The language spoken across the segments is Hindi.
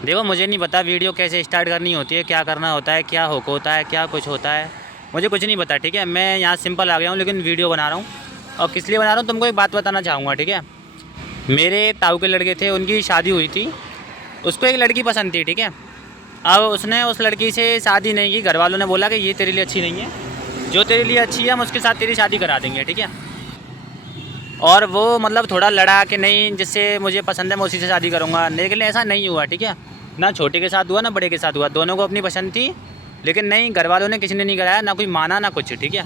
देखो मुझे नहीं पता वीडियो कैसे स्टार्ट करनी होती है, क्या करना होता है, क्या हुक होता है, क्या कुछ होता है, मुझे कुछ नहीं पता। ठीक है, मैं यहाँ सिंपल आ गया हूँ लेकिन वीडियो बना रहा हूँ। और किस लिए बना रहा हूँ तुमको एक बात बताना चाहूँगा। ठीक है, मेरे ताऊ के लड़के थे, उनकी शादी हुई थी, उसको एक लड़की पसंद थी। ठीक है, अब उसने उस लड़की से शादी नहीं की। घर वालों ने बोला कि ये तेरे लिए अच्छी नहीं है, जो तेरे लिए अच्छी है हम उसके साथ तेरी शादी करा देंगे। ठीक है, और वो मतलब थोड़ा लड़ा कि नहीं, जिससे मुझे पसंद है मैं उसी से शादी करूँगा, लेकिन ऐसा नहीं हुआ। ठीक है, ना छोटे के साथ हुआ ना बड़े के साथ हुआ, दोनों को अपनी पसंद थी, लेकिन नहीं, घर वालों ने किसी ने नहीं कराया, ना कोई माना ना कुछ। ठीक है,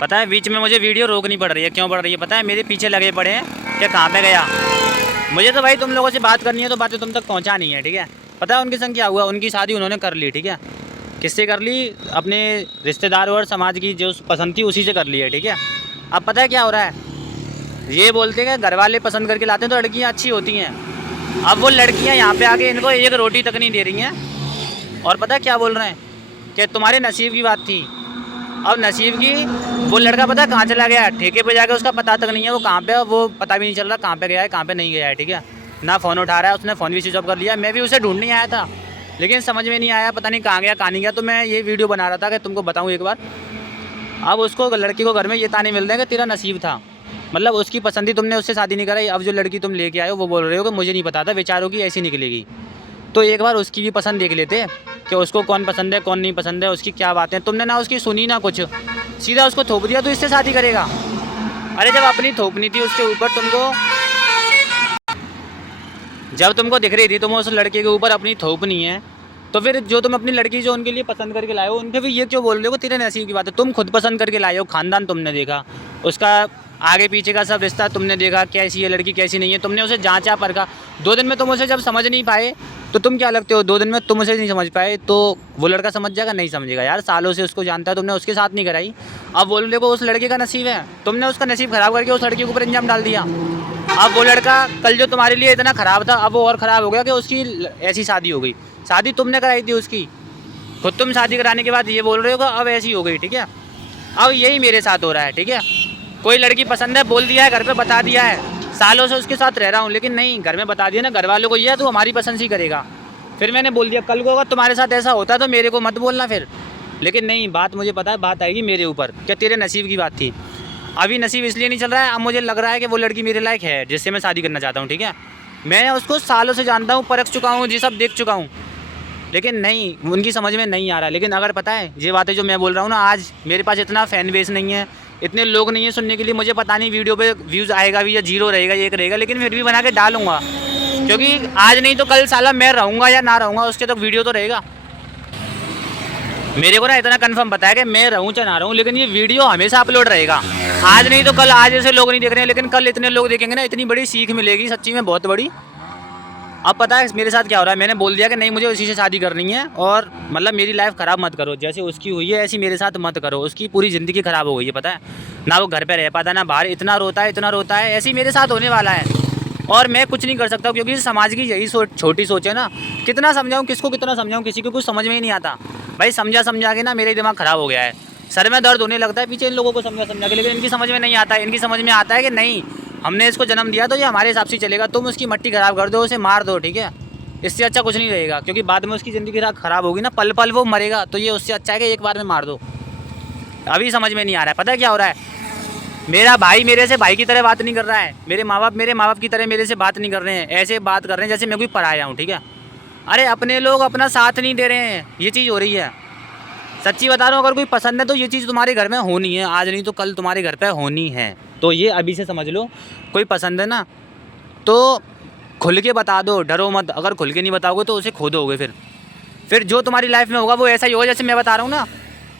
पता है बीच में मुझे वीडियो रोकनी पड़ रही है, क्यों पड़ रही है पता है? मेरे पीछे लगे पड़े हैं कि कहाँ पे गया। मुझे तो भाई तुम लोगों से बात करनी है तो बातें तुम तक पहुँचा नहीं है। ठीक है, पता है उनके संग क्या हुआ? उनकी शादी उन्होंने कर ली। ठीक है, किससे कर ली? अपने रिश्तेदार और समाज की जो पसंद थी उसी से कर ली है। ठीक है, अब पता है क्या हो रहा है? ये बोलते हैं घर वाले पसंद करके लाते हैं तो लड़कियां अच्छी होती हैं। अब वो लड़कियां यहाँ पे आके इनको एक रोटी तक नहीं दे रही हैं, और पता है क्या बोल रहे हैं? कि तुम्हारे नसीब की बात थी। अब नसीब की, वो लड़का पता है कहाँ चला गया? ठेके पे जाके उसका पता तक नहीं है, वो कहाँ पे है वो पता भी नहीं चल रहा, कहाँ पे गया है कहाँ पे नहीं गया है। ठीक है, ना फ़ोन उठा रहा है, उसने फ़ोन भी स्विच ऑफ कर लिया। मैं भी उसे ढूंढने आया था लेकिन समझ में नहीं आया, पता नहीं कहाँ गया कहाँ नहीं गया। तो मैं ये वीडियो बना रहा था कि तुमको बताऊँ एक बार। अब उसको, लड़की को घर में ये ताने मिल रहे हैं कि तेरा नसीब था, मतलब उसकी पसंद थी, तुमने उससे शादी नहीं कराई। अब जो लड़की तुम लेके आए हो वो बोल रहे हो कि मुझे नहीं पता था, बेचारों की ऐसी निकलेगी। तो एक बार उसकी भी पसंद देख लेते कि उसको कौन पसंद है कौन नहीं पसंद है, उसकी क्या बातें। तुमने ना उसकी सुनी ना कुछ, सीधा उसको थोप दिया तो इससे शादी करेगा। अरे जब अपनी थोपनी थी उसके ऊपर तुमको, जब तुमको दिख रही थी तुम उस लड़के के ऊपर अपनी थोपनी है, तो फिर जो तुम अपनी लड़की जो उनके लिए पसंद करके लाए हो उनके भी ये क्यों बोल रहे हो कि तेरे नसीब की बात है? तुम खुद पसंद करके लाए हो, खानदान तुमने देखा, उसका आगे पीछे का सब रिश्ता तुमने देखा, कैसी है लड़की कैसी नहीं है, तुमने उसे जांचा परखा। 2 दिन में तुम उसे जब समझ नहीं पाए तो तुम क्या लगते हो? 2 दिन में तुम उसे नहीं समझ पाए तो वो लड़का समझ जाएगा? नहीं समझेगा यार, सालों से उसको जानता है, तुमने उसके साथ नहीं कराई। अब बोल देखो उस लड़के का नसीब है, तुमने उसका नसीब खराब करके उस लड़की के ऊपर इंजाम डाल दिया। अब वो लड़का कल जो तुम्हारे लिए इतना ख़राब था अब वो और ख़राब हो गया कि उसकी ऐसी शादी हो गई। शादी तुमने कराई थी उसकी, खुद तुम शादी कराने के बाद ये बोल रहे हो कि अब ऐसी हो गई। ठीक है, अब यही मेरे साथ हो रहा है। ठीक है, कोई लड़की पसंद है, बोल दिया है, घर पे बता दिया है, सालों से उसके साथ रह रहा हूँ, लेकिन नहीं, घर में बता दिया ना घर वालों को, ये है तो हमारी पसंद ही करेगा। फिर मैंने बोल दिया, कल को अगर तुम्हारे साथ ऐसा होता तो मेरे को मत बोलना फिर। लेकिन नहीं, बात मुझे पता है, बात आएगी मेरे ऊपर, क्या तेरे नसीब की बात थी। अभी नसीब इसलिए नहीं चल रहा है, अब मुझे लग रहा है कि वो लड़की मेरे लायक है जिससे मैं शादी करना चाहता हूँ। ठीक है, मैं उसको सालों से जानता हूँ, परख चुका हूँ, ये सब देख चुका हूँ, लेकिन नहीं, उनकी समझ में नहीं आ रहा। लेकिन अगर पता है ये बातें जो मैं बोल रहा हूँ ना, आज मेरे पास इतना फैन बेस नहीं है, इतने लोग नहीं है सुनने के लिए, मुझे पता नहीं वीडियो पे व्यूज़ आएगा भी या जीरो रहेगा, एक रहेगा, लेकिन फिर भी बना के डालूंगा, क्योंकि आज नहीं तो कल साला मैं रहूँगा या ना रहूँगा उसके तो वीडियो तो रहेगा। मेरे को ना इतना कंफर्म पता है कि मैं रहूँ चाहे ना रहूँ, लेकिन ये वीडियो हमेशा अपलोड रहेगा। आज नहीं तो कल, आज ऐसे लोग नहीं देख रहे हैं लेकिन कल इतने लोग देखेंगे ना, इतनी बड़ी सीख मिलेगी सच्ची में, बहुत बड़ी। अब पता है मेरे साथ क्या हो रहा है? मैंने बोल दिया कि नहीं, मुझे उसी से शादी करनी है, और मतलब मेरी लाइफ ख़राब मत करो, जैसे उसकी हुई है ऐसी मेरे साथ मत करो। उसकी पूरी ज़िंदगी ख़राब हो गई है, पता है ना, वो घर पे रह पाता ना बाहर, इतना रोता है इतना रोता है, ऐसे ही मेरे साथ होने वाला है। और मैं कुछ नहीं कर सकता क्योंकि समाज की यही छोटी सोच है ना। कितना समझाऊँ किसको, कितना समझाऊँ किसी को, कुछ समझ में ही नहीं आता भाई। समझा समझा के ना मेरे दिमाग ख़राब हो गया है, सर में दर्द होने लगता है पीछे इन लोगों को समझा समझा के, लेकिन इनकी समझ में नहीं आता है। इनकी समझ में आता है कि नहीं, हमने इसको जन्म दिया तो ये हमारे हिसाब से चलेगा, तुम उसकी मट्टी ख़राब कर दो, उसे मार दो। ठीक है, इससे अच्छा कुछ नहीं रहेगा, क्योंकि बाद में उसकी ज़िंदगी ख़राब होगी ना, पल पल वो मरेगा, तो ये उससे अच्छा है कि एक बार में मार दो। अभी समझ में नहीं आ रहा है, पता है क्या हो रहा है? मेरा भाई मेरे से भाई की तरह बात नहीं कर रहा है, मेरे माँ बाप की तरह मेरे से बात नहीं कर रहे हैं, ऐसे बात कर रहे हैं जैसे मैं कोई पराया हूँ। ठीक है, अरे अपने लोग अपना साथ नहीं दे रहे हैं, ये चीज़ हो रही है। सच्ची बता रहा हूँ, अगर कोई पसंद है तो ये चीज़ तुम्हारे घर में होनी है, आज नहीं तो कल तुम्हारे घर पे होनी है, तो ये अभी से समझ लो। कोई पसंद है ना तो खुल के बता दो, डरो मत। अगर खुल के नहीं बताओगे तो उसे खो दोगे, फिर जो तुम्हारी लाइफ में होगा वो ऐसा ही होगा जैसे मैं बता रहा हूँ ना।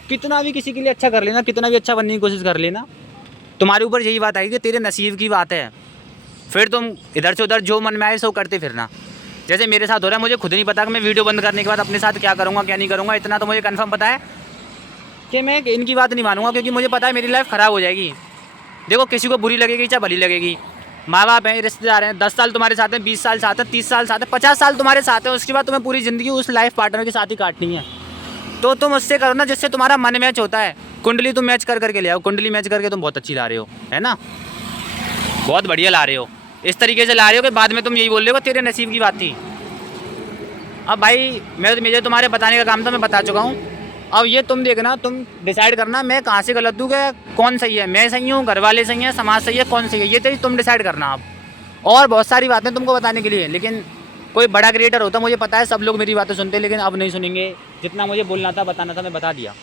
कितना भी किसी के लिए अच्छा कर लेना, कितना भी अच्छा बनने की कोशिश कर लेना, तुम्हारे ऊपर यही बात आएगी कि तेरे नसीब की बात है। फिर तुम इधर से उधर जो मन में आए सो करते फिरना, जैसे मेरे साथ हो रहा है। मुझे खुद नहीं पता कि मैं वीडियो बंद करने के बाद अपने साथ क्या करूँगा क्या नहीं करूँगा। इतना तो मुझे कंफर्म पता है कि मैं इनकी बात नहीं मानूंगा, क्योंकि मुझे पता है मेरी लाइफ ख़राब हो जाएगी। देखो किसी को बुरी लगेगी चाहे भली लगेगी, माँ बाप हैं, रिश्तेदार हैं, 10 साल तुम्हारे साथ हैं, 20 साल साथ हैं, 30 साल साथ हैं, 50 साल तुम्हारे साथ हैं, उसके बाद तुम्हें पूरी ज़िंदगी उस लाइफ पार्टनर के साथ ही काटनी है। तो तुम उससे करो ना जिससे तुम्हारा मन मैच होता है। कुंडली तुम मैच कर करके ले आओ, कुंडली मैच करके तुम बहुत अच्छी ला रहे हो, है ना, बहुत बढ़िया ला रहे हो, इस तरीके से ला रहे हो कि बाद में तुम यही बोल रहे हो तेरे नसीब की बात थी। अब भाई मुझे तुम्हारे बताने का काम था, मैं बता चुका हूँ। अब ये तुम देखना, तुम डिसाइड करना मैं कहाँ से गलत हूँ, कि कौन सही है, मैं सही हूँ, घर वाले सही हैं, समाज सही है, कौन सही है, ये चीज़ तुम डिसाइड करना। अब और बहुत सारी बातें तुमको बताने के लिए, लेकिन कोई बड़ा क्रिएटर होता, मुझे पता है सब लोग मेरी बातें सुनते, लेकिन अब नहीं सुनेंगे। जितना मुझे बोलना था, बताना था, मैं बता दिया।